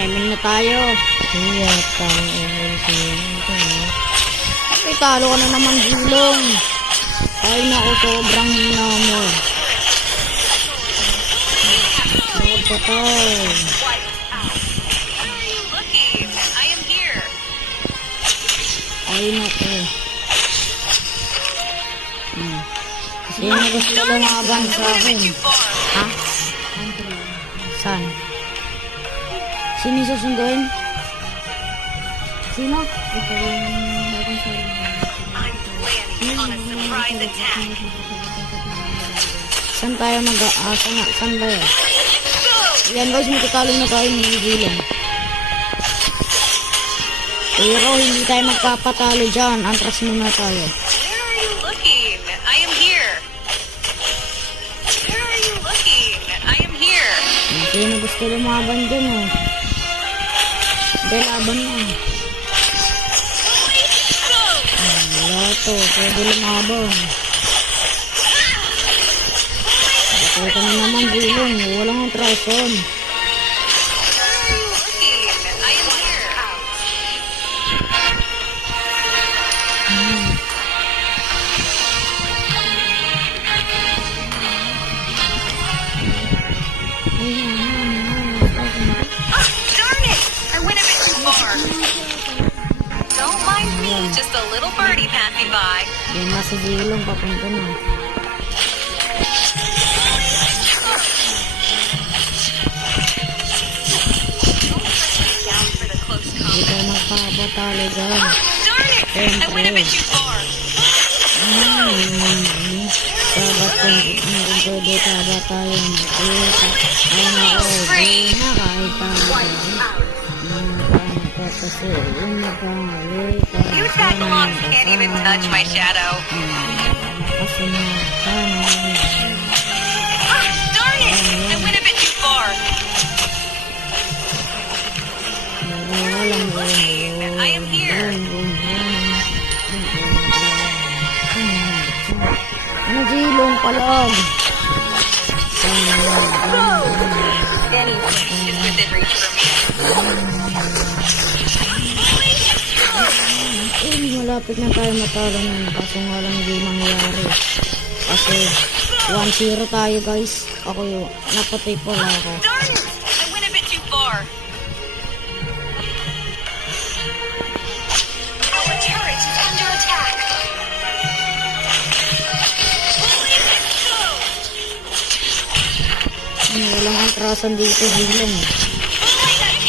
Emin na tayo. Iya, tang emin ito. Ay, talo ka na naman, Gulong. Ay, naku, sobrang hina mo. Patay. Ay, naku. Sino gusto lumaban sa akin? Ha? Saan? Sino susunduin? Sino? Ito yung Saan tayo mag-aasa nga? Saan ba yun? Yan guys, magkatalo na tayo ng Gulong. Pero hindi tayo magpapatalo dyan. Antras muna tayo. Sino gusto lumaban dyan oh? Hindi, laban na. Wala to, pwede lumaban. Patay ka na naman, Gulong. Walang atrason. Just a little birdie passing by. Yan na si Gulong, papunta na. Hindi tayo magpapatalo dyan. Darn it! I went a bit too far. Sabat kung pwede sabat tayo. Ay nako, di na kahit tayo. You tag along can't even touch my shadow. Darn it! I went a bit too far. I am here. Ano Gulong palag? Anything is within reach for me. Malapit na tayo matalo nun. Kaso nga lang hindi mangyari. Kasi 1-0 tayo guys. Ako yung napatay pala ako. Darn it! I went a bit too far. Our turret is under attack. Walang atrasan dito, Gulong.